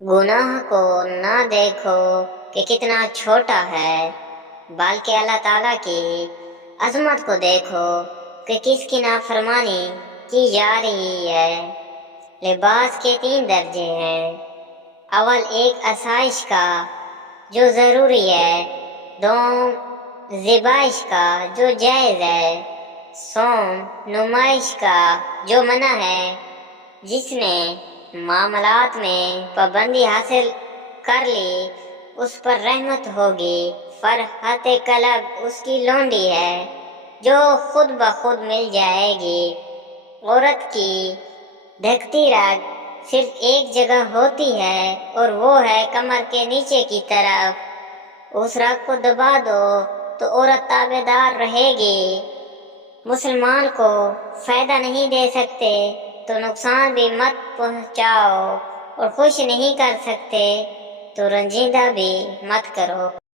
گناہ کو نہ دیکھو کہ کتنا چھوٹا ہے، بلکہ اللہ تعالیٰ کی عظمت کو دیکھو کہ کس کی نافرمانی کی جا رہی ہے۔ لباس کے 3 درجے ہیں۔ اول ایک آسائش کا جو ضروری ہے، دوم زیبائش کا جو جائز ہے، سوم نمائش کا جو منع ہے۔ جس نے معاملات میں پابندی حاصل کر لی اس پر رحمت ہوگی۔ فرحت قلب اس کی لونڈی ہے جو خود بخود مل جائے گی۔ عورت کی دھکتی رگ صرف ایک جگہ ہوتی ہے اور وہ ہے کمر کے نیچے کی طرف۔ اس رگ کو دبا دو تو عورت تابع دار رہے گی۔ مسلمان کو فائدہ نہیں دے سکتے تو نقصان بھی مت پہنچاؤ، اور خوش نہیں کر سکتے تو رنجیدہ بھی مت کرو۔